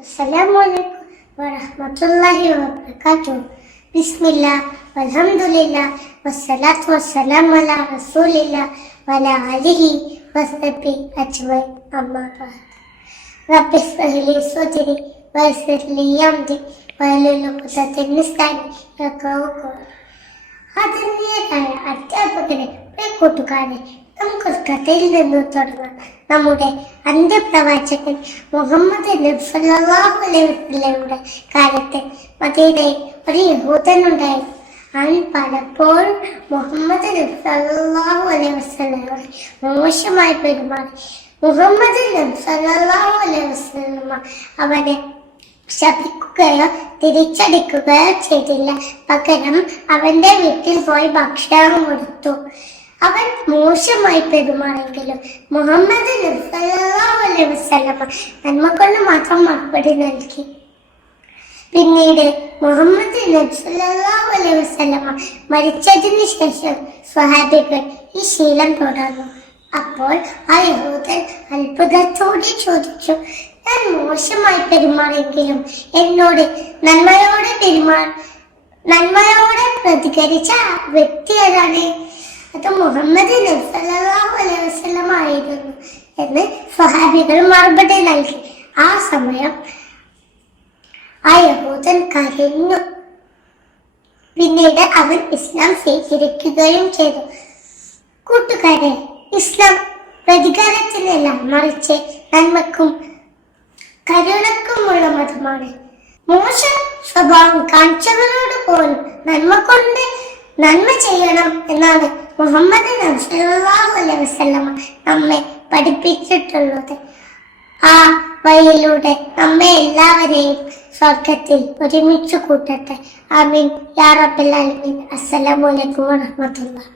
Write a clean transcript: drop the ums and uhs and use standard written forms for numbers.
Assalamualaikum warahmatullahi wabarakatuh. Bismillah, walhamdulillah, wassalatu wassalamu ala rasulillah wa ala alihi wa sahbihi ajmain, amma ba'd. Rabbi ishrah li sadri wa yassir li amri wahlul 'uqdatam min lisani yafqahu qawli. ആദരണീയരായ അധ്യാപകരെ, കൂട്ടുകാരെ, നമുക്കൊരു കഥയിൽ നിന്ന് തുടങ്ങാം. നമ്മുടെ അന്ത്യപ്രവാചകൻ മുഹമ്മദ് നബി സല്ലല്ലാഹു അലൈഹി വസല്ലമയുടെ കാലത്ത് മദീനയിൽ ഒരു യഹൂദനുണ്ടായി. അവൻ പലപ്പോഴും മുഹമ്മദ് നബി സല്ലല്ലാഹു അലൈഹി വസല്ലമയോട് മോശമായി പെരുമാറി. മുഹമ്മദ് നബി സല്ലല്ലാഹു അലൈഹി വസല്ലമ അവനെ ശപിക്കുകയോ തിരിച്ചടിക്കുകയോ ചെയ്തില്ല. പകരം അവന്റെ വീട്ടിൽ പോയി ഭക്ഷണം കൊടുത്തു. അവൻ മോശമായി പെരുമാറെങ്കിലും മുഹമ്മദ് നബി സല്ലല്ലാഹു അലൈഹി വസല്ലമ നന്മ കൊണ്ട് മാത്രം മറുപടി നൽകി. പിന്നീട് മുഹമ്മദ് നബി സല്ലല്ലാഹു അലൈഹി വസല്ലമ മരിച്ചതിന് ശേഷം സ്വഹാബികൾ ഈ ശീലം തുടർന്നു. അപ്പോൾ ആ യഹൂദൻ അത്ഭുതത്തോടെ ചോദിച്ചു, ഞാൻ മോശമായി പെരുമാറിയെങ്കിലും എന്നോട് നന്മയോടെ പ്രതികരിച്ച വ്യക്തി ഏതാണ്? അത് മുഹമ്മദ് നബി സല്ലല്ലാഹു അലൈഹി വസല്ലം ആയിരുന്നു എന്ന് സ്വഹാബികൾ മറുപടി നൽകി. ആ സമയം ആ യഹൂദൻ കരഞ്ഞു. പിന്നീട് അവൻ ഇസ്ലാം സ്വീകരിക്കുകയും ചെയ്തു. കൂട്ടുകാരെ, ഇസ്ലാം പ്രതികാരത്തിനല്ല, മറിച്ച് നന്മക്കും കരുണക്കുമുള്ള മതമാണ്. മോശം സ്വഭാവം കാണിച്ചവരോട് പോലും നന്മ ചെയ്യണം എന്നാണ് മുഹമ്മദ് നബി സല്ലല്ലാഹു അലൈഹി വസല്ലമ നമ്മെ പഠിപ്പിച്ചിട്ടുള്ളത്. ആ വഴിയിലൂടെ നമ്മെ എല്ലാവരെയും സ്വർഗത്തിൽ ഒരുമിച്ച് കൂട്ടട്ടെ. ആമീൻ യാ റബ്ബൽ ആലമീൻ. അസ്സലാമു അലൈക്കും വറഹ്മത്തുള്ളാഹി.